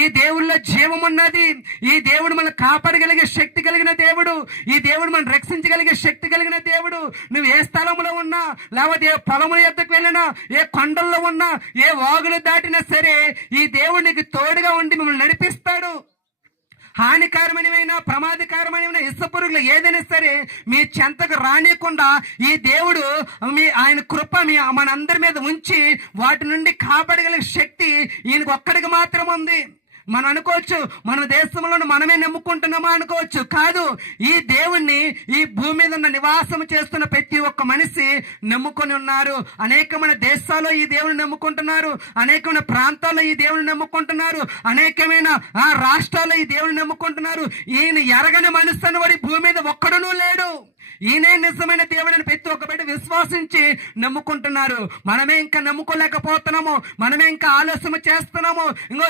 ఈ దేవుళ్ళో జీవం ఉన్నది. ఈ దేవుడు మనం కాపాడగలిగే శక్తి కలిగిన దేవుడు. ఈ దేవుడు మనం రక్షించగలిగే శక్తి కలిగిన దేవుడు. నువ్వు ఏ స్థలంలో ఉన్నా, లేకపోతే ఏ పొలముల యొద్దకు వెళ్ళినా, ఏ కొండల్లో ఉన్నా, ఏ వాగులు దాటినా సరే ఈ దేవుడు నీకు తోడుగా ఉండి మిమ్మల్ని నడిపిస్తాడు. హానికరమైనవైనా ప్రమాదకరమైనవైనా ఇసుపురుగులు ఏదైనా సరే మీ చెంతకు రానియకుండా ఈ దేవుడు ఆయన కృప మనందరి మీద ఉంచి వాటి నుండి కాపాడగలిగే శక్తి ఈయనకు ఒక్కడికి మాత్రం ఉంది. మనం అనుకోవచ్చు మన దేశంలో మనమే నమ్ముకుంటున్నామా అనుకోవచ్చు. కాదు, ఈ దేవుణ్ణి ఈ భూమి మీద ఉన్న నివాసం చేస్తున్న ప్రతి ఒక్క మనిషి నమ్ముకొని ఉన్నారు. అనేకమైన దేశాల్లో ఈ దేవుని నమ్ముకుంటున్నారు, అనేకమైన ప్రాంతాల్లో ఈ దేవుని నమ్ముకుంటున్నారు, అనేకమైన రాష్ట్రాల్లో ఈ దేవుని నమ్ముకుంటున్నారు. ఈయన ఎరగని మనిషి అన్నవాడు భూమి మీద ఒక్కడునూ లేడు. ఈయనే నిజమైన దేవుడిని ప్రతి ఒక్క బిడ్డ విశ్వాసించి నమ్ముకుంటున్నారు. మనమే ఇంకా నమ్ముకోలేకపోతున్నాము, మనమే ఇంకా ఆలస్యం చేస్తున్నాము. ఇంకో